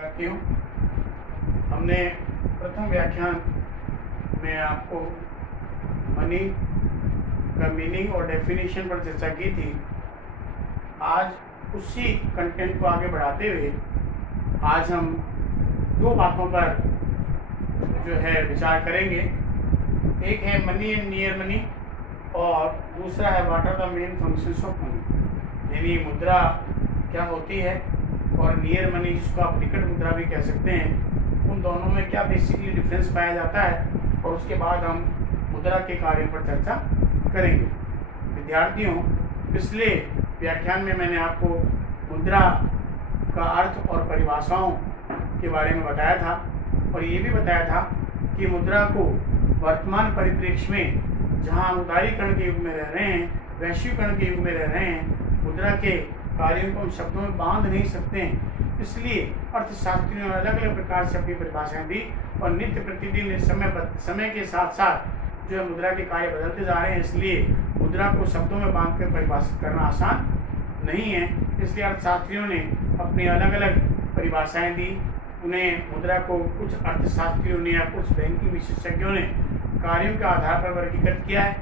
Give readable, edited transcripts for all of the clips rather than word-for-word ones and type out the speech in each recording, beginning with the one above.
साथियों, हमने प्रथम व्याख्यान में आपको मनी का मीनिंग और डेफिनेशन पर चर्चा की थी। आज उसी कंटेंट को आगे बढ़ाते हुए आज हम दो बातों पर जो है विचार करेंगे। एक है मनी एंड नियर मनी और दूसरा है what are the main functions of money, यानी मुद्रा क्या होती है और नियर मनी जिसको आप निकट मुद्रा भी कह सकते हैं, उन दोनों में क्या बेसिकली डिफरेंस पाया जाता है। और उसके बाद हम मुद्रा के कार्यों पर चर्चा करेंगे। विद्यार्थियों, पिछले व्याख्यान में मैंने आपको मुद्रा का अर्थ और परिभाषाओं के बारे में बताया था और ये भी बताया था कि मुद्रा को वर्तमान परिप्रेक्ष्य में जहाँ हम उदारीकरण के युग में रह रहे हैं, वैश्वीकरण के युग में रह रहे हैं, मुद्रा के कार्यों को हम शब्दों में बांध नहीं सकते हैं। इसलिए अर्थशास्त्रियों ने अलग अलग प्रकार से अपनी परिभाषाएं दी और नित्य प्रतिदिन समय के साथ साथ जो है मुद्रा के कार्य बदलते जा रहे हैं। इसलिए मुद्रा को शब्दों में बांध कर परिभाषित करना आसान नहीं है। इसलिए अर्थशास्त्रियों ने अपनी अलग अलग परिभाषाएं दी। उन्हें मुद्रा को कुछ अर्थशास्त्रियों ने या कुछ बैंकिंग विशेषज्ञों ने कार्यों के आधार पर वर्गीकृत किया है।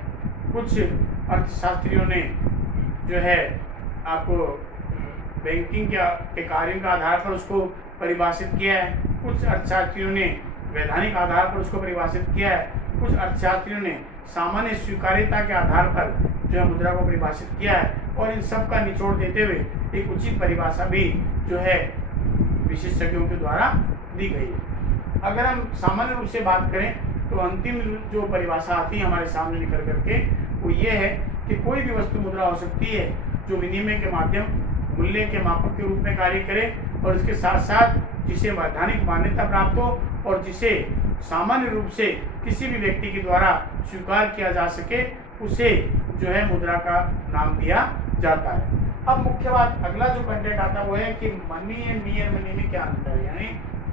कुछ अर्थशास्त्रियों ने जो है आपको बैंकिंग के कार्यों के आधार पर उसको परिभाषित किया है। कुछ अर्थशास्त्रियों ने वैधानिक आधार पर उसको परिभाषित किया है। कुछ अर्थशास्त्रियों ने सामान्य स्वीकार्यता के आधार पर जो है मुद्रा को परिभाषित किया है। और इन सब का निचोड़ देते हुए एक उचित परिभाषा भी जो है विशेषज्ञों के द्वारा दी गई है। अगर हम सामान्य रूप से बात करें तो अंतिम जो परिभाषा आती है हमारे सामने निकल करके वो ये है कि कोई भी वस्तु मुद्रा हो सकती है जो विनिमय के माध्यम मूल्य के मापक के रूप में कार्य करे और इसके साथ साथ जिसे वैधानिक मान्यता प्राप्त हो और जिसे सामान्य रूप से किसी भी व्यक्ति के द्वारा स्वीकार किया जा सके, उसे जो है मुद्रा का नाम दिया जाता है। अब मुख्य बात, अगला जो कंटेंट आता है वो है कि मनी एंड नियर मनी में क्या अंतर है, यानी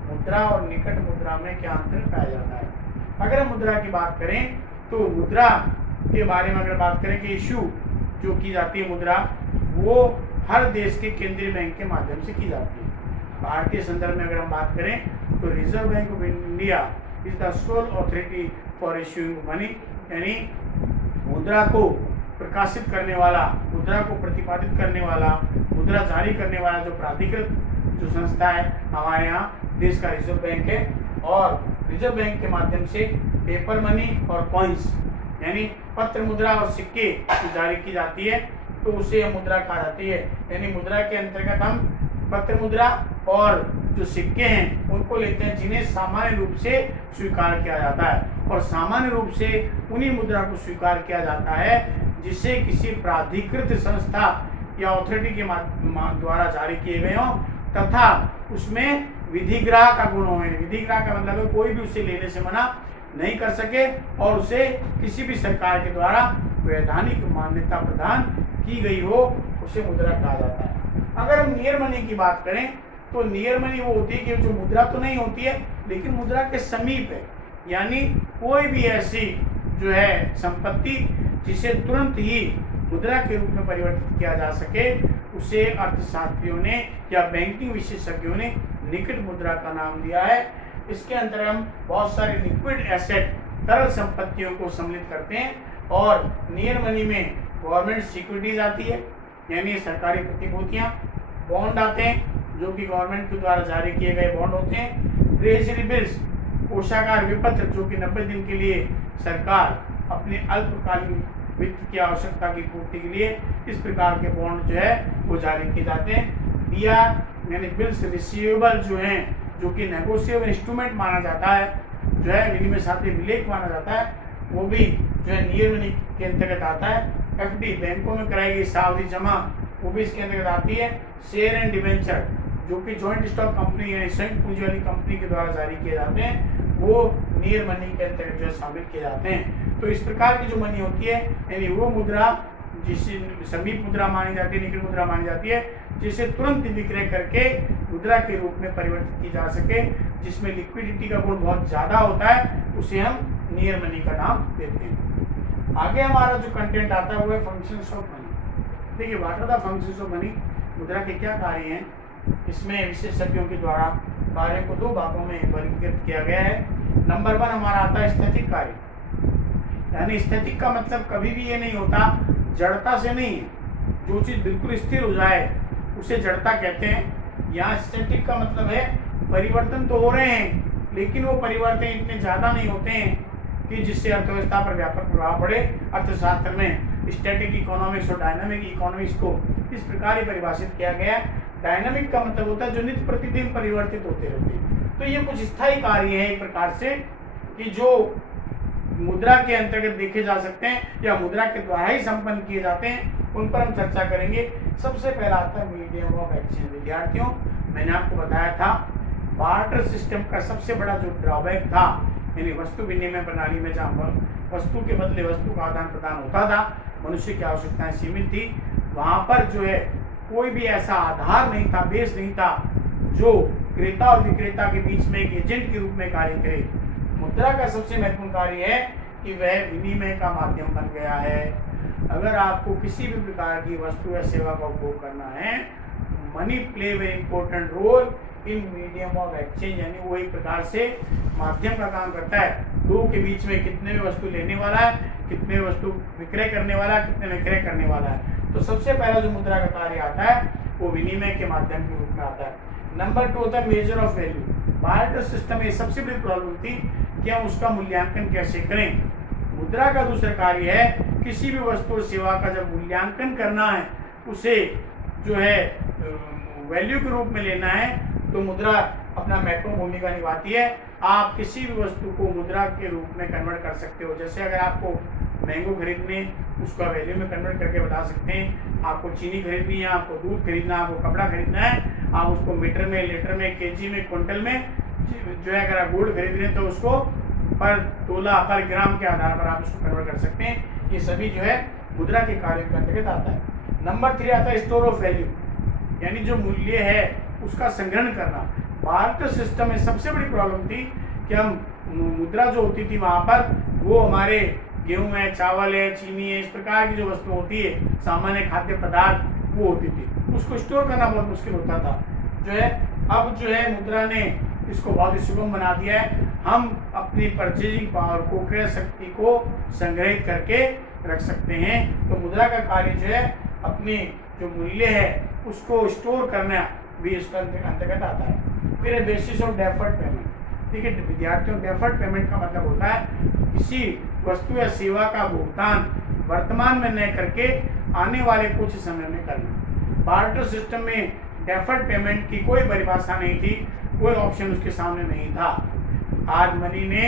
मुद्रा और निकट मुद्रा में क्या अंतर पाया जाता है। अगर हम मुद्रा की बात करें तो मुद्रा के बारे में अगर बात करें कि इशू जो की जाती है मुद्रा, वो हर देश के केंद्रीय बैंक के माध्यम से की जाती है। भारतीय संदर्भ में अगर हम बात करें तो reserve bank of India is the soul authority for issuing money, यानी मुद्रा को प्रकाशित करने वाला, मुद्रा को प्रतिपादित करने वाला, मुद्रा जारी करने वाला जो प्राधिकृत जो संस्था है हमारे यहाँ देश का रिजर्व बैंक है। और रिजर्व बैंक के माध्यम से पेपर मनी और कॉइन्स यानी पत्र मुद्रा और सिक्के की जारी की जाती है, तो उसे मुद्रा कहा जाती है। यानी मुद्रा के अंतर्गत हम पत्र मुद्रा और जो सिक्के हैं उनको लेते हैं जिन्हें सामान्य रूप से स्वीकार किया जाता है। और सामान्य रूप से उन्हीं मुद्रा को स्वीकार किया जाता है जिसे किसी प्राधिकृत संस्था या अथॉरिटी के द्वारा जारी किए गए हों तथा उसमें विधिग्राह का गुण हो। विधिग्राह का मतलब है कोई भी उसे लेने से मना नहीं कर सके और उसे किसी भी सरकार के द्वारा वैधानिक मान्यता प्रदान की गई हो, उसे मुद्रा कहा जाता है। अगर हम नियर मनी की बात करें तो नियर मनी वो होती है कि जो मुद्रा तो नहीं होती है लेकिन मुद्रा के समीप है, यानी कोई भी ऐसी जो है संपत्ति जिसे तुरंत ही मुद्रा के रूप में परिवर्तित किया जा सके, उसे अर्थशास्त्रियों ने या बैंकिंग विशेषज्ञों ने निकट मुद्रा का नाम दिया है। इसके अंतर्गत हम बहुत सारे लिक्विड एसेट, तरल संपत्तियों को सम्मिलित करते हैं। और नियर मनी में गवर्नमेंट सिक्योरिटीज आती है, यानी सरकारी प्रतिभूतियाँ, बॉन्ड आते हैं जो कि गवर्नमेंट के द्वारा जारी किए गए बॉन्ड होते हैं, ट्रेजरी बिल्स, कोषागार विपत्र जो कि 90 दिन के लिए सरकार अपने अल्पकालीन वित्त की आवश्यकता की पूर्ति के लिए इस प्रकार के बॉन्ड जो है वो जारी किए जाते हैं। डीआर यानी बिल्स रिसीवेबल जो हैं, जो कि नेगोशिएबल इंस्ट्रूमेंट माना जाता है, जो है विनिमय साध्य विलेख माना जाता है, वो भी जो है नियर मनी के अंतर्गत आता है। एफडी बैंकों में कराई गई सावधि जमा, वो भी इसके अंतर्गत आती है। शेयर एंड डिवेंचर जो कि जॉइंट स्टॉक कंपनी यानी संयुक्त पूंजी वाली कंपनी के द्वारा जारी किए जाते हैं, वो नियर मनी के अंतर्गत जो है शामिल किए जाते हैं। तो इस प्रकार की जो मनी होती है यानी वो मुद्रा जिसे समीप मुद्रा मानी जाती है, निकट मुद्रा मानी जाती है, जिसे तुरंत विक्रय करके मुद्रा के रूप में परिवर्तित की जा सके, जिसमें लिक्विडिटी का गुण बहुत ज़्यादा होता है, उसे हम नियर मनी का नाम देते हैं। आगे हमारा जो कंटेंट आता है वो है फंक्शंस ऑफ मनी। देखिए, what are the functions of money, मुद्रा के क्या कार्य हैं, इसमें विशेषज्ञों के द्वारा कार्य को दो भागों में वर्गीकृत किया गया है। नंबर 1 हमारा आता है स्थैतिक कार्य, यानी स्थैतिक का मतलब कभी भी ये नहीं होता, जड़ता से नहीं है, जो चीज़ बिल्कुल स्थिर हो जाए उसे जड़ता कहते हैं। यहाँ स्टैटिक का मतलब है परिवर्तन तो हो रहे हैं लेकिन वो परिवर्तन इतने ज़्यादा नहीं होते हैं कि जिससे अर्थव्यवस्था पर व्यापक प्रभाव पड़े। अर्थशास्त्र में स्टैटिक इकोनॉमिक्स और डायनामिक इकोनॉमिक्स को इस प्रकार ही परिभाषित किया गया है। डायनामिक का मतलब होता है जो नित्य प्रतिदिन परिवर्तित होते रहते हैं। तो ये कुछ स्थायी कार्य है एक प्रकार से कि जो मुद्रा के अंतर्गत देखे जा सकते हैं या मुद्रा के द्वारा ही संपन्न किए जाते हैं, उन पर हम चर्चा करेंगे। सबसे पहला आता है मीडियम ऑफ एक्सचेंज। विद्यार्थियों, मैंने आपको बताया था बार्टर सिस्टम का सबसे बड़ा जो ड्रॉबैक था, यानी वस्तु विनिमय प्रणाली में जहाँ वस्तु के बदले वस्तु का आदान प्रदान होता था, मनुष्य की आवश्यकताएं सीमित थी, वहाँ पर जो है कोई भी ऐसा आधार नहीं था, बेस नहीं था जो क्रेता और विक्रेता के बीच में एक एजेंट के रूप में कार्य करे। मुद्रा का सबसे महत्वपूर्ण कार्य है कि वह विनिमय का माध्यम बन गया है। अगर आपको किसी भी प्रकार की वस्तु या सेवा का उपभोग करना है, money play very important role in medium of exchange, यानी वो एक प्रकार से माध्यम का काम करता है। दो के बीच में कितने में वस्तु लेने वाला है, कितने में वस्तु विक्रय करने वाला है, कितने में विक्रय करने वाला है। तो सबसे पहला जो मुद्रा का कार्य आता है वो विनिमय के माध्यम के रूप में आता है। नंबर 2 होता है measure of value. Barter system में सबसे बड़ी प्रॉब्लम थी कि हम उसका मूल्यांकन कैसे करें। मुद्रा का दूसरा कार्य है किसी भी वस्तु और सेवा का जब मूल्यांकन करना है, उसे जो है वैल्यू के रूप में लेना है, तो मुद्रा अपना महत्वपूर्ण भूमिका निभाती है। आप किसी भी वस्तु को मुद्रा के रूप में कन्वर्ट कर सकते हो। जैसे अगर आपको मैंगो खरीदने, उसका वैल्यू में कन्वर्ट करके बता सकते हैं। आपको चीनी खरीदनी है, आपको दूध खरीदना है, आपको कपड़ा खरीदना है, आप उसको मीटर में, लीटर में, केजी में, क्विंटल में जो है अगर आप गोल्ड खरीद रहे हैं तो उसको पर तोला, पर ग्राम के आधार पर आप उसको कन्वर्ट कर सकते हैं। ये सभी जो है मुद्रा के कार्य के अंतर्गत आता है। नंबर 3 आता है स्टोर ऑफ वैल्यू, यानी जो मूल्य है उसका संग्रहण करना। बार्टर सिस्टम में सबसे बड़ी प्रॉब्लम थी कि हम मुद्रा जो होती थी वहाँ पर वो हमारे गेहूँ है, चावल है, चीनी है, इस प्रकार की जो वस्तु होती है, सामान्य खाद्य पदार्थ वो होती थी, उसको स्टोर करना बहुत मुश्किल होता था। जो है अब जो है मुद्रा ने इसको बहुत ही सुगम बना दिया है। हम अपनी परचेजिंग पावर को, क्रय शक्ति को संग्रहित करके रख सकते हैं। तो मुद्रा का कार्य जो है अपनी जो मूल्य है उसको स्टोर करना भी इसका अंतर्गत आता है। फिर बेसिस ऑफ डेफर्ड पेमेंट। ठीक है विद्यार्थियों, डेफर्ड पेमेंट का मतलब होता है किसी वस्तु या सेवा का भुगतान वर्तमान में न करके आने वाले कुछ समय में करना। बार्टर सिस्टम में डेफर्ड पेमेंट की कोई परिभाषा नहीं थी, कोई ऑप्शन उसके सामने नहीं था। आज मनी ने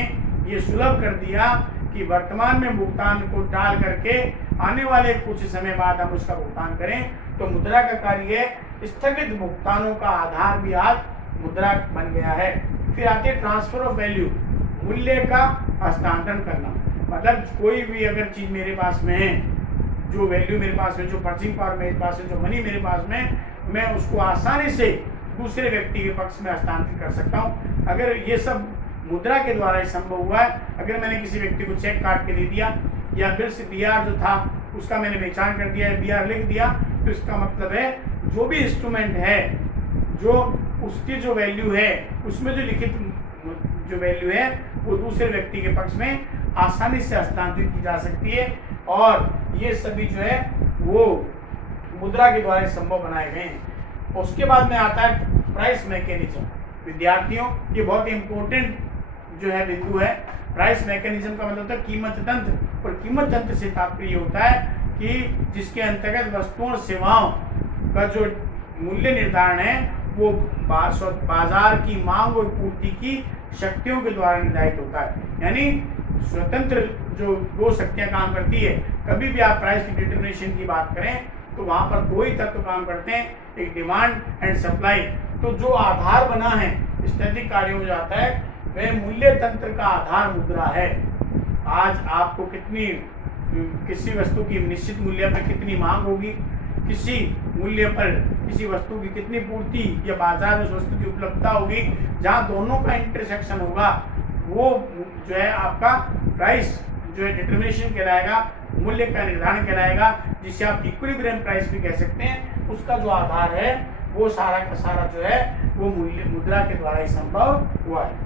ये सुलभ कर दिया कि वर्तमान में भुगतान को टाल करके आने वाले कुछ समय बाद हम उसका भुगतान करें। तो मुद्रा का कार्य है स्थगित भुगतानों का आधार भी आज मुद्रा बन गया है। फिर आती है ट्रांसफर ऑफ वैल्यू, मूल्य का हस्तांतरण करना। मतलब कोई भी अगर चीज़ मेरे पास में है, जो वैल्यू मेरे पास है, जो पर्चेसिंग पावर मेरे पास है, जो मनी मेरे पास में, मैं उसको आसानी से दूसरे व्यक्ति के पक्ष में हस्तांतरित कर सकता हूँ। अगर ये सब मुद्रा के द्वारा ही संभव हुआ है। अगर मैंने किसी व्यक्ति को चेक काट के दे दिया या बिल से BR जो था उसका मैंने पहचान कर दिया, BR लिख दिया, तो इसका मतलब है जो भी इंस्ट्रूमेंट है, जो उसकी जो वैल्यू है, उसमें जो लिखित जो वैल्यू है वो दूसरे व्यक्ति के पक्ष में आसानी से हस्तांतरित की जा सकती है। और ये सभी जो है वो मुद्रा के द्वारा संभव बनाए गए हैं। उसके बाद में आता है प्राइस मैकेनिज्म। विद्यार्थियों, ये बहुत इंपॉर्टेंट जो है बिंदु है। प्राइस मैकेनिज्म का मतलब होता है कीमत तंत्र, और कीमत तंत्र से तात्पर्य होता है कि जिसके अंतर्गत वस्तुओं और सेवाओं का जो मूल्य निर्धारण है वो बाजार की मांग और पूर्ति की शक्तियों के द्वारा निर्धारित होता है। यानी स्वतंत्र जो दो शक्तियां काम करती है। कभी भी आप प्राइस की डिटर्मिनेशन की बात करें तो वहाँ पर दो ही तत्व काम करते हैं, एक डिमांड एंड सप्लाई। तो जो आधार बना है स्थैतिक कार्यों में जाता है वह मूल्य तंत्र का आधार मुद्रा है। आज आपको किसी वस्तु की निश्चित मूल्य पर कितनी मांग होगी, किसी मूल्य पर किसी वस्तु की कितनी पूर्ति या बाजार में उस वस्तु की उपलब्धता होगी, जहाँ दोनों का इंटरसेक्शन होगा वो जो है आपका प्राइस जो है डिटर्मिनेशन कहलाएगा, मूल्य का निर्धारण कहलाएगा, जिसे आप इक्विलिब्रियम प्राइस भी कह सकते हैं। उसका जो आधार है वो सारा का सारा जो है वो मूल्य मुद्रा के द्वारा ही संभव हुआ है।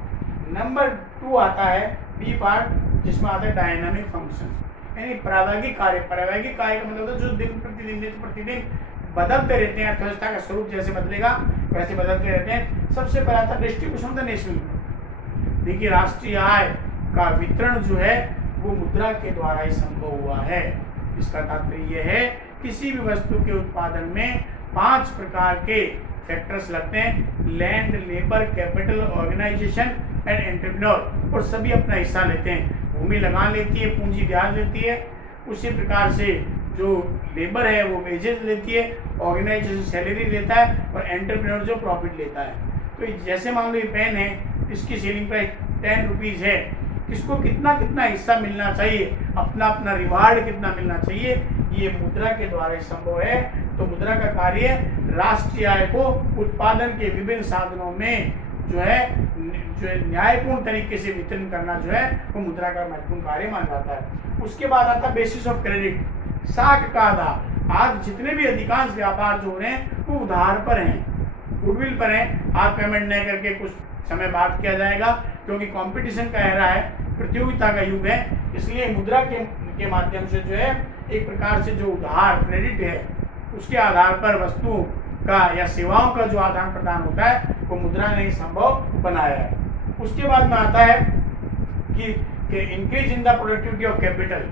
नंबर 2 आता है बी पार्ट, जिसमें आता है डायनामिक फंक्शन, यानी प्रायोगिक कार्य। प्रायोगिक कार्य का मतलब जो दिन प्रतिदिन बदलते रहते हैं, अर्थव्यवस्था का स्वरूप जैसे बदलेगा वैसे बदलते रहते हैं। सबसे पहला था distribution of the national income. देखिए राष्ट्रीय आय का वितरण जो है वो मुद्रा के द्वारा ही संभव हुआ है। इसका तात्पर्य यह है किसी भी वस्तु के उत्पादन में 5 प्रकार के फैक्टर्स लगते हैं, land, labour, capital, organisation and entrepreneur, और सभी अपना हिस्सा लेते हैं। भूमि लगान लेती है, पूंजी ब्याज लेती है, उसी प्रकार से जो लेबर है वो वेजेस लेती है, ऑर्गेनाइजेशन सैलरी लेता है और एंटरप्रेन्योर जो प्रॉफिट लेता है। तो जैसे मान लो ये पेन है, इसकी सेलिंग प्राइस 10 रुपीज़ है, किसको कितना कितना हिस्सा मिलना चाहिए, अपना अपना रिवार्ड कितना मिलना चाहिए, ये मुद्रा के द्वारा ही संभव है। तो मुद्रा का कार्य राष्ट्रीय आय को उत्पादन के विभिन्न साधनों में जो है न्यायपूर्ण तरीके से वितरण करना जो है वो मुद्रा का महत्वपूर्ण कार्य माना जाता है। उसके बाद आता है बेसिस ऑफ क्रेडिट, साख का आधार। आज जितने भी अधिकांश व्यापार जो हो रहे हैं वो उधार पर हैं, गुडविल पर हैं। आज पेमेंट नहीं करके कुछ समय बाद किया जाएगा, क्योंकि कंपटीशन का एरा है, प्रतियोगिता का युग है। इसलिए मुद्रा के माध्यम से जो है एक प्रकार से जो उधार क्रेडिट है उसके आधार पर वस्तुओं का या सेवाओं का जो आदान प्रदान होता है वो मुद्रा ने संभव बनाया है। उसके बाद में आता है कि increase in the productivity of capital,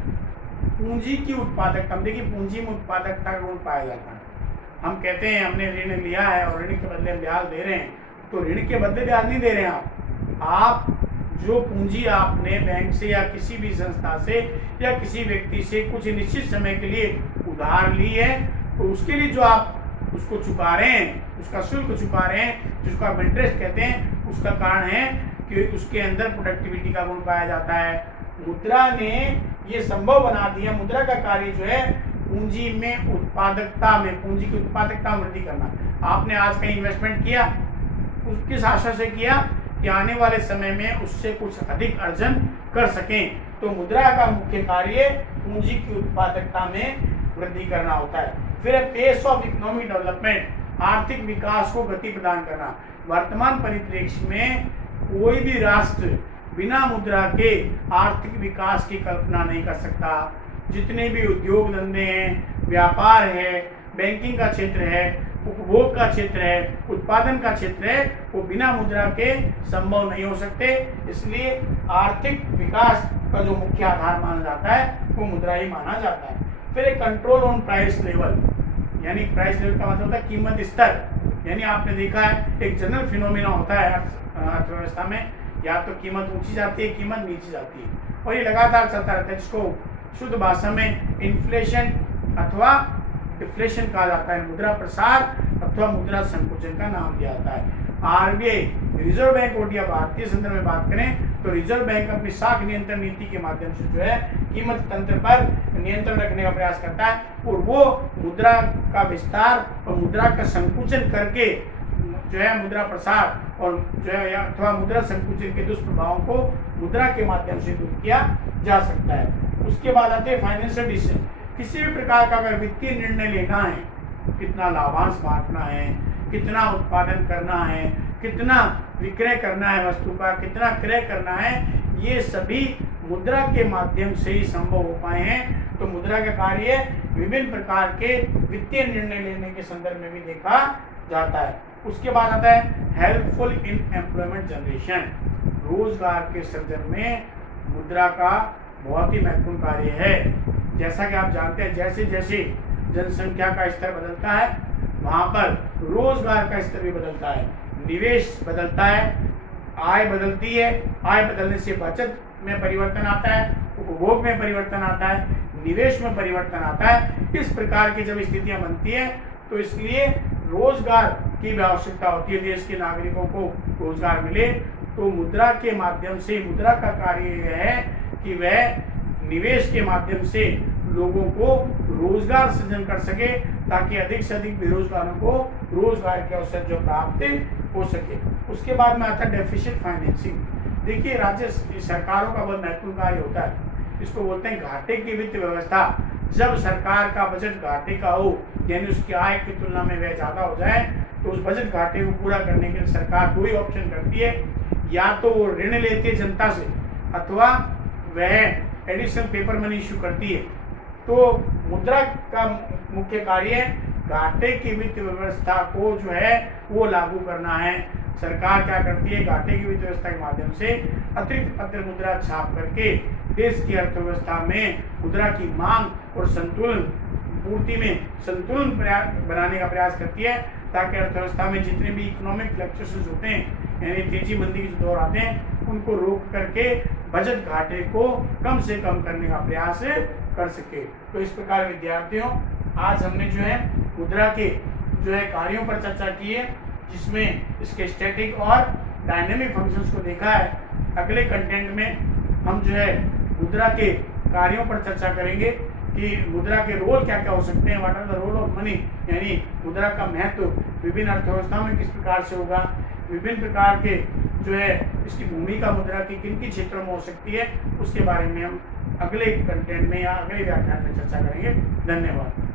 पूंजी की उत्पादकता। देखिए पूंजी में उत्पादकता का गुण पाया जाता है। हम कहते हैं हमने ऋण लिया है और ऋण के बदले हम ब्याज दे रहे हैं, तो ऋण के बदले ब्याज नहीं दे रहे हैं आप जो पूंजी आपने बैंक से या किसी भी संस्था से या किसी व्यक्ति से कुछ निश्चित समय के लिए उधार ली है, तो उसके लिए जो आप उसको चुका रहे हैं, उसका शुल्क चुका रहे हैं, जिसको आप इंटरेस्ट कहते हैं, उसका कारण है कि उसके अंदर प्रोडक्टिविटी का गुण पाया जाता है। मुद्रा ने ये संभव बना दिया। मुद्रा का कार्य जो है पूंजी में उत्पादकता में, पूंजी की उत्पादकता में वृद्धि करना। आपने आज कहीं इन्वेस्टमेंट किया, किस आशा से किया कि आने वाले समय में उससे कुछ अधिक अर्जन कर सकें। तो मुद्रा का मुख्य कार्य पूंजी की उत्पादकता में वृद्धि करना होता है। फिर पेस ऑफ इकोनॉमिक डेवलपमेंट, आर्थिक विकास को गति प्रदान करना। वर्तमान परिप्रेक्ष्य में कोई भी राष्ट्र बिना मुद्रा के आर्थिक विकास की कल्पना नहीं कर सकता। जितने भी उद्योग धंधे हैं, व्यापार है, बैंकिंग का क्षेत्र है, उपभोग का क्षेत्र है, उत्पादन का क्षेत्र है, वो बिना मुद्रा के संभव नहीं हो सकते। इसलिए आर्थिक विकास का जो मुख्य आधार माना जाता है वो मुद्रा ही माना जाता है। फिर एक कंट्रोल ऑन प्राइस लेवल, यानी प्राइस लेवल का मतलब होता है कीमत स्तर। यानी आपने देखा है एक जनरल फिनोमिना होता है अर्थव्यवस्था में, या तो कीमत ऊंची जाती है, कीमत नीचे जाती है, और ये लगातार चलता रहता है, जिसको शुद्ध भाषा में इन्फ्लेशन अथवा डिफ्लेशन कहा जाता है। मुद्रा प्रसार अथवा मुद्रा संकुचन का नाम दिया जाता है। RBI, reserve bank of India, भारतीय संदर्भ में बात करें तो रिजर्व बैंक अपनी साख नियंत्रण नीति के माध्यम से जो है कीमत तंत्र पर नियंत्रण रखने का प्रयास करता है, और वो मुद्रा का विस्तार और मुद्रा का संकुचन करके जो है मुद्रा प्रसार और जो है अथवा मुद्रा संकुचन के दुष्प्रभावों को मुद्रा के माध्यम से दूर किया जा सकता है। उसके बाद आते हैं फाइनेंशियल डिसीजन। किसी भी प्रकार का अगर वित्तीय निर्णय लेना है, कितना लाभांश बांटना है, कितना उत्पादन करना है, कितना विक्रय करना है वस्तु का, कितना क्रय करना है, ये सभी मुद्रा के माध्यम से ही संभव हो पाए हैं। तो मुद्रा का कार्य विभिन्न प्रकार के वित्तीय निर्णय लेने के संदर्भ में भी देखा जाता है। उसके बाद आता है हेल्पफुल इन एम्प्लॉयमेंट जनरेशन, रोजगार के सृजन में मुद्रा का बहुत ही महत्वपूर्ण कार्य है। जैसा कि आप जानते हैं जैसे जैसे जनसंख्या का स्तर बदलता है वहाँ पर रोजगार का स्तर भी बदलता है, निवेश बदलता है, आय बदलती है, आय बदलने से बचत में परिवर्तन आता है, उपभोग में परिवर्तन आता है, निवेश में परिवर्तन आता है। इस प्रकार की जब स्थितियां बनती हैं तो इसलिए रोजगार की भी आवश्यकता होती है। देश के नागरिकों को रोजगार मिले तो मुद्रा के माध्यम से, मुद्रा का कार्य यह है कि वह निवेश के माध्यम से लोगों को रोजगार सृजन कर सके, ताकि अधिक से अधिक बेरोजगारों को रोजगार के अवसर जो प्राप्त हो सके। उसके बाद में आता है डेफिशिट फाइनेंसिंग। देखिए राज्य सरकारों का बहुत महत्वपूर्ण कार्य होता है, इसको बोलते हैं घाटे की वित्त व्यवस्था। जब सरकार का बजट घाटे का हो, यानी उसकी आय की तुलना में वह ज़्यादा हो जाए, तो उस बजट घाटे को पूरा करने के लिए सरकार दो ही ऑप्शन करती है, या तो वो ऋण लेती है जनता से अथवा वह एडिशनल पेपर मनी इशू करती है। तो मुद्रा का मुख्य कार्य घाटे की वित्त व्यवस्था को जो है वो लागू करना है। सरकार क्या करती है, घाटे की वित्त व्यवस्था के माध्यम से अतिरिक्त पत्र मुद्रा छाप करके देश की अर्थव्यवस्था में मुद्रा की मांग और संतुलन पूर्ति में संतुलन बनाने का प्रयास करती है, ताकि अर्थव्यवस्था में जितने भी इकोनॉमिक फ्लक्चुएशंस होते हैं यानी तेजी मंदी के जो दौर आते हैं उनको रोक करके बजट घाटे को कम से कम करने का प्रयास कर सके। तो इस प्रकार विद्यार्थियों आज हमने जो है मुद्रा के जो है कार्यों पर चर्चा की है, जिसमें इसके स्टैटिक और डायनेमिक फंक्शंस को देखा है। अगले कंटेंट में हम जो है मुद्रा के कार्यों पर चर्चा करेंगे कि मुद्रा के रोल क्या क्या हो सकते हैं, what are the role of money, यानी मुद्रा का महत्व विभिन्न अर्थव्यवस्था में किस प्रकार से होगा, विभिन्न प्रकार के जो है इसकी भूमिका मुद्रा की किन किन क्षेत्रों में हो सकती है, उसके बारे में हम अगले कंटेंट में या अगले व्याख्यान में चर्चा करेंगे। धन्यवाद।